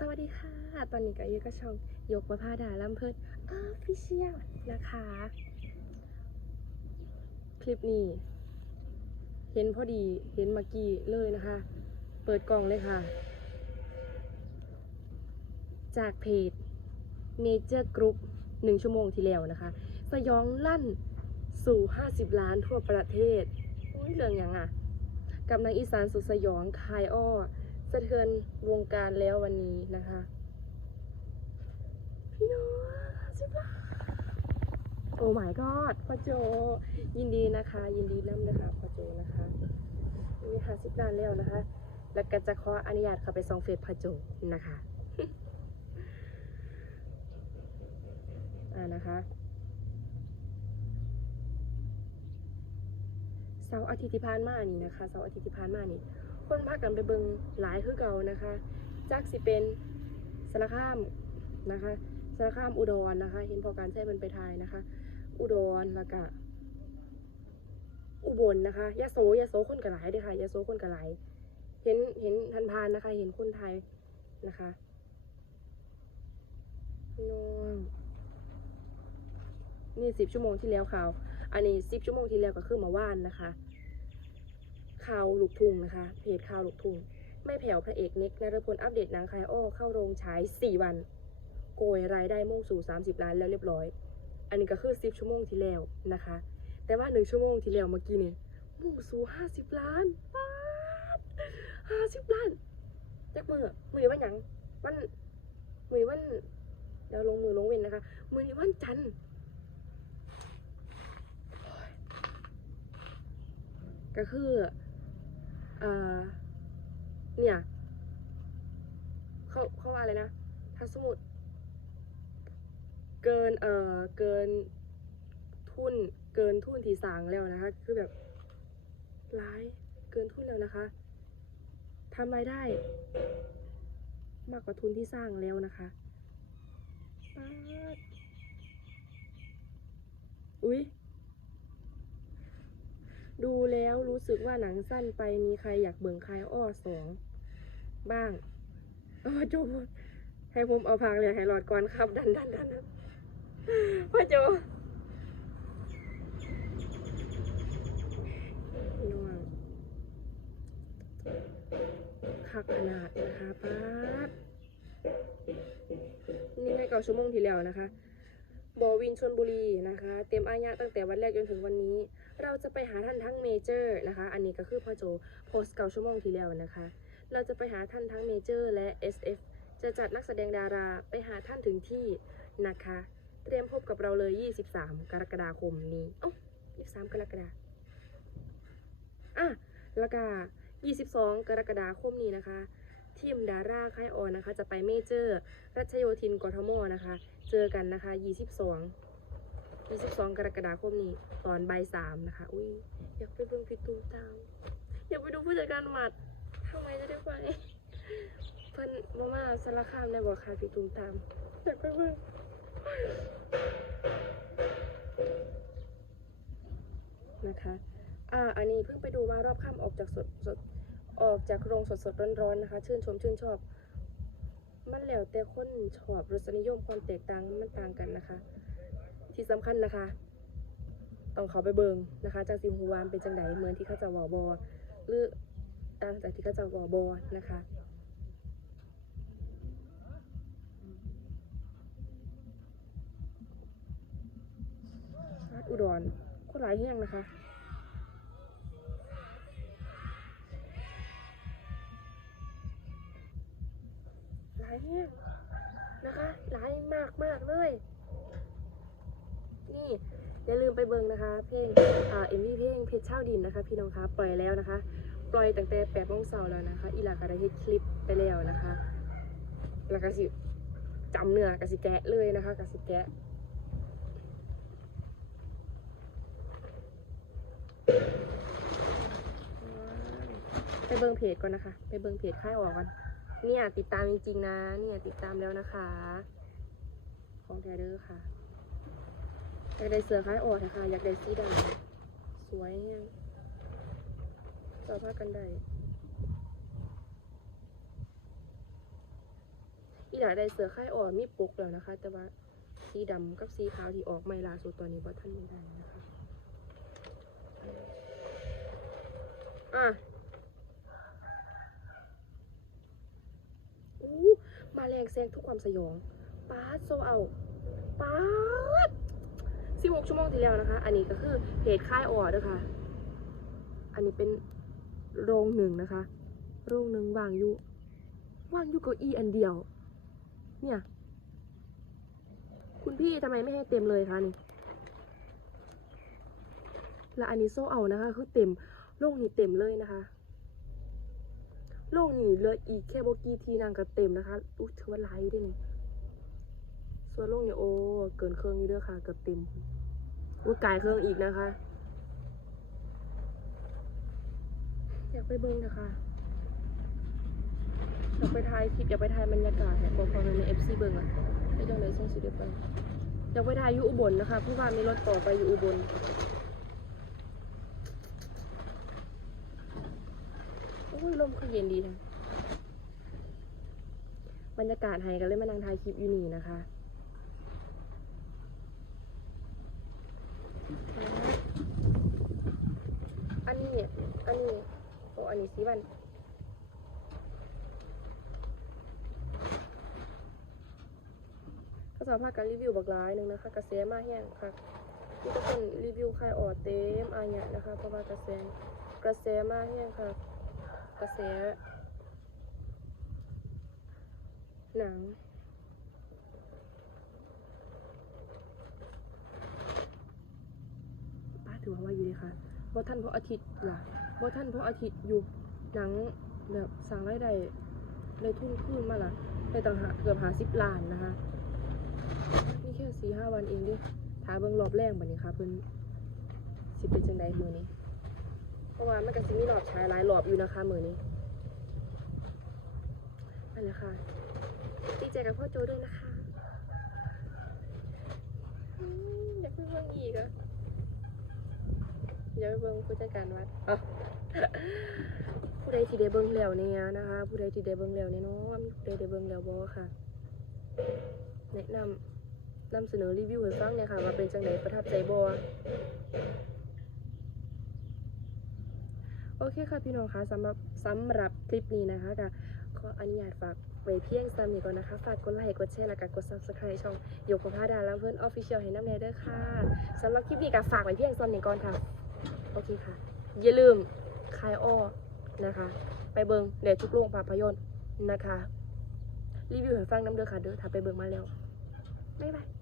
สวัสดีค่ะ ตอนนี้ก็อยู่กับช่องยกประพาดาลำเพิดออฟฟิเชียลนะคะ คลิปนี้ เห็นพอดีเห็นเมื่อกี้เลยนะคะ เปิดกล่องเลยค่ะ จากเพจ Major Group หนึ่งชั่วโมงที่แล้วนะคะ สยองลั่นสู่ 50 ล้านทั่วประเทศเรื่องหยังอะ กับนางอีสานสุดสยองคายอ้อ สะเทือนวงการแล้ววันนี้นะคะ พี่น้องสิบล้านโอ้ my god พ่อโจ ยินดีนะคะ ยินดีน้ำนะคะพ่อโจนะคะมีหาสิบล้านแล้วนะคะ แล้วก็จะขออนุญาตเข้าไปซองเฟซพ่อโจนะคะอ่านะคะเสาร์อาทิตย์ที่ผ่านมานี่นะคะเสาร์อาทิตย์ที่ผ่านมานี่ คนพากันไปเบิงหลายคือเก่านะคะจากสิเป็นสารคามนะคะสารคามอุดรนะคะ เห็นพอการใช้มันไปทายนะคะ อุดรแล้วก็อุบลนะคะยะโสยะโสคนกระหลายเด้วยค่ะยะโสคนกระหลายเห็นเห็นทันพานนะคะ เห็นคนไทยนะคะน้องนี่สิบชั่วโมงที่แล้วข่าว อันนี้สิบชั่วโมงที่แล้วก็คือมาว่านนะคะ ข่าวลูกทุ่งนะคะเพจข่าวลูกทุ่งไม่แผ่วพระเอกเน็กนรพลอัปเดตหนังคายอ้อเข้าโรงฉาย 4 วัน โกยรายได้มุ่งสู่ 30 ล้านแล้วเรียบร้อย อันนี้ก็คือ 10 ชั่วโมงที่แล้วนะคะ แต่ว่า 1 ชั่วโมงที่แล้วเมื่อกี้เนี่ยมุ่งสู่ 50 ล้านป๊าด50 ล้านจักมือมือวันหยังวันมือวันเดี๋ยวลงมือลงเว้นนะคะ มือนี้วันจันทร์ก็คือ เออเนี่ยเขาเขาว่าอะไรนะ ถ้าสมมติเกินเอ่อเกินทุนเกินทุนที่สั่งแล้วนะคะ คือแบบร้ายเกินทุนแล้วนะคะทำรายได้ มากกว่าทุนที่สร้างแล้วนะคะอุ๊ย ดูแล้วรู้สึกว่าหนังสั้นไปมีใครอยากเบิ่งคายอ้อสองบ้างเออโจให้ผมเอาพังเลยให้หลอดก่อนครับ ดันดันดันพ่อโจน่วงคักขนาดนะคะป้านี่ไม่เก่าชั่วโมงที่แล้วนะคะบอวินชนบุรีนะคะ เต็มอายะตั้งแต่วันแรกจนถึงวันนี้ เราจะไปหาท่านทั้งเมเจอร์นะคะ อันนี้ก็คือพ่อโจโพสเก่าชั่วโมงที่แล้วนะคะ เราจะไปหาท่านทั้งเมเจอร์และ SF จะจัดนักแสดงดาราไปหาท่านถึงที่นะคะ เตรียมพบกับเราเลย 23 กรกฎาคมนี้เอ้23 กรกฎาอะแล้วก็22 กรกฎาคมนี้นะคะทีมดาราค่ายออนนะคะ จะไปเมเจอร์ รัชโยธินกทมนะคะ เจอกันนะคะ 22 22 กรกฎาคมนี้ ตอนบ่ายสามนะคะ อุ้ยอยากไปเบิ่งพี่ตูมตามอยากไปดูผู้จัดการหมัดทำไมจะได้ไปเพิ่นมามาสารคามได้บอกค่ะพี่ตูมตามอยากไปเบิ่งนะคะอ่าอันนี้เพิ่งไปดูมารอบค่ำออกจากสดสดออกจากโรงสดสดร้อนๆนะคะ ชื่นชมชื่นชอบ มันแล้วแต่คนชอบรสนิยมความแตกต่างมันต่างกันนะคะ ที่สำคัญนะคะ ต้องเขาไปเบิงนะคะจากสิงหูวานเป็นจังไดเหมือนที่เขาจะวอบอหรือตางจากที่เขาจะวอบอนะคะอุดรคนหลายแห้งนะคะหลายแห้งนะคะหลายมากมากเลยี่อย่าลืมไปเบิ่งนะคะ เพลงเอ็มวีเพลงเพชรเช่าดินนะคะ พี่น้องคะปล่อยแล้วนะคะ ปล่อยตั้งแต่แปดโมงเช้าแล้วนะคะ อีหลากระได้เฮ็ดคลิปไปแล้วนะคะแล้วก็สิจำเนื้อกสิแกะเลยนะคะกสิแกะไปเบิ่งเพจก่อนนะคะ ไปเบิ่งเพจค่ายออกก่อนเนี่ยติดตามจริงๆนะ เนี่ยติดตามแล้วนะคะ ของแทเดอร์ค่ะ อยากได้เสือคล้ายออดนะคะ อยากได้สีดำสวยแฮงต่อผ้ากันได้อีหลาได้เสือค่ายอ่อนมีปกแล้วนะคะ แต่ว่าสีดำกับสีขาวที่ออกใหม่ล่าสุดตอนนี้บ่ทันไมีได้นะคะอะอู้มาแรงแซงทุกความสยองป๊าดโซเอาป๊าด 16ชั่วโมงที่แล้วนะคะ อันนี้ก็คือเพจค่ายออด้อค่ะอันนี้เป็นโรงหนึ่งนะคะ โรงหนึ่งวางอยู่วางอยู่เก้าอี้อันเดียว เนี่ย คุณพี่ทำไมไม่ให้เต็มเลยคะนี่และอันนี้โซเอานะคะ คือเต็มโรงนี้เต็มเลยนะคะโรงนี้เหลืออีกแค่โบกี้ทีนางก็เต็มนะคะอุ๊ยถือว่าหลายอยู่ด้นี่ ส่วนโรงเนี่ยโอ้เกินเครื่องอยู่เด้วยค่ะเกือบเต็มอุ้ยกายเครื่องอีกนะคะ อยากไปเบิ้งนะคะอยากไปถ่ายคลิปอยากไปถ่ายบรรยากาศเนี่ยบอกพอมันในเอฟซีเบิ้งอะได้จังเลยส่งสิเดียวไปอยากไปถ่ายอยู่อุบลนะคะเพราะว่ามีรถต่อไปอยู่อุบลโอ้ยลมคือเย็นดีนะบรรยากาศไฮกันเลยมานั่งถ่ายคลิปอยู่นี่นะคะ อันนี้เนี่ย อันนี้โอ้อันนี้สีวันก็สามารถการรีวิวบักร้ายหนึ่งนะคะกระแสมาแห้งค่ะที่ทุกคนรีวิวใครออดเต็มอะไรเนี่ยนะคะเพราะว่ากระแสกระแสมาแห้งค่ะกระแสหนังป้าถือว่าว่าอยู่เลยค่ะบ่ท่านพระอาทิตย์ล่ะ บ่ท่านเพราะอาทิตย์อยู่หนังแบบสั่งรายได้ได้ทุ่นขึ้นมาล่ะได้ต่างหากเกือบหาสิบล้านนะคะนี่แค่สี่ห้าวันเองดิถ้าเบิ่งรอบแรกบัดนี้ค่ะเพิ่นสิเป็นจังไดมือนี้ เพราะว่ามันก็สิมีรอบฉายหลายรอบอยู่นะคะมือนี้นั่นแหละค่ะดีใจกับพ่อโจด้วยนะคะอืมอยากไปเบิ่งอีกอะ เดี๋ยวไปเบิ่งผู้จัดการวัดผู้ใดที่ได้เบิ่งแล้วเนี่ยนะคะ ผู้ใดที่ได้เบิ่งแล้วเนี่ยเนาะมีผู้ใดได้เบิ่งแล้วบ่ค่ะ แนะนำนำเสนอรีวิวให้ฟังเนี่ยค่ะว่าเป็นจังไดประทับใจบ่โอเคค่ะพี่น้องคะสำหรับสำหรับคลิปนี้นะคะก็ขออนุญาตฝากไว้เพียงซ้ำนี้ก่อนนะคะ ฝากกดไลค์กดแชร์แล้วก็กด Subscribe ช่องโยกพาดาแล้วเพื่อน Official ให้น้ำแน่เด้อค่ะสำหรับคลิปนี้ก็ฝากไว้เพียงซ้ำนี้ก่อนค่ะ อเคค่ะ อย่าลืมคายอ้อนะคะ ไปเบิงเดี๋ยวทุกโรงภาพยนตร์นะคะ รีวิวให้ฟังน้ำเดือค่ะเด้อถ้าไปเบิงมาแล้ว บ๊ายบาย